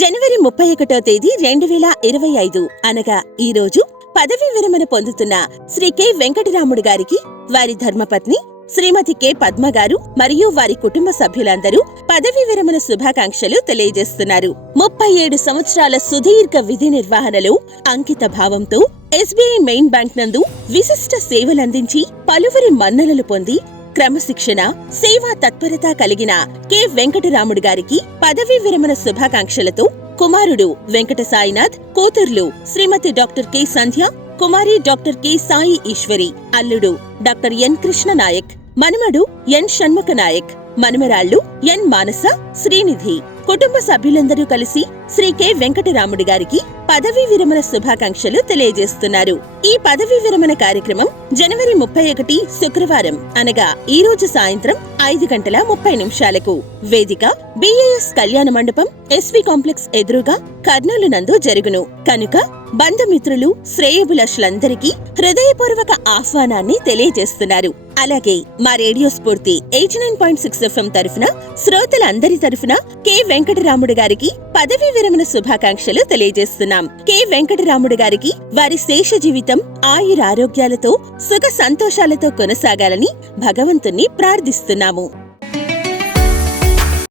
జనవరి ముప్పై ఒకటో తేదీ రెండు వేల ఇరవై ఐదు. అనగా ఈ రోజు పదవీ విరమణ పొందుతున్న శ్రీ కె. వెంకటరాముడు గారికి వారి ధర్మపత్ని శ్రీమతి కె. పద్మ గారు మరియు వారి కుటుంబ సభ్యులందరూ పదవీ విరమణ శుభాకాంక్షలు తెలియజేస్తున్నారు. ముప్పై ఏడు సంవత్సరాల సుదీర్ఘ విధి నిర్వహణలో అంకిత భావంతో ఎస్బీఐ మెయిన్ బ్యాంక్ నందు విశిష్ట సేవలందించి పలువురి మన్ననలు పొంది క్రమశిక్షణ సేవా తత్పరత కలిగిన కె. వెంకటరాముడు గారికి పదవీ విరమణ శుభాకాంక్షలతో కుమారుడు వెంకట సాయినాథ్ కూతుర్లు Srimathi doctor K. Sandhya Kumari doctor K. Sai Eshwari అల్లుడు డాక్టర్ ఎన్. కృష్ణ నాయక్ మనమడు ఎన్. షణ్ముఖ నాయక్ మనమరాళ్ళు ఎన్. మానస శ్రీనిధి. కుటుంబ సభ్యులందరూ కలిసి శ్రీ కె. వెంకటరాముడి గారికి పదవీ విరమణ శుభాకాంక్షలు తెలియజేస్తున్నారు. ఈ పదవీ విరమణ కార్యక్రమం జనవరి ముప్పై ఒకటి శుక్రవారం అనగా ఈ రోజు సాయంత్రం ఐదు గంటల ముప్పై నిమిషాలకు. వేదిక బిఏఎస్ కళ్యాణ మండపం ఎస్వి కాంప్లెక్స్ ఎదురుగా కర్నూలు నందు జరుగును. కనుక బంధుమిత్రులు శ్రేయభిలాషులందరికీ హృదయపూర్వక ఆహ్వానాన్ని తెలియజేస్తున్నారు. అలాగే మా radio Spoorthi eighty nine point six FM తరఫున శ్రోతలందరి తరఫున కె. వెంకటరాముడు గారికి పదవీ విరమణ శుభాకాంక్షలు తెలియజేస్తున్నాం. కె. వెంకటరాముడు గారికి వారి శేష జీవితం ఆయురారోగ్యాలతో సుఖ సంతోషాలతో కొనసాగాలని భగవంతుణ్ణి ప్రార్థిస్తున్నాము.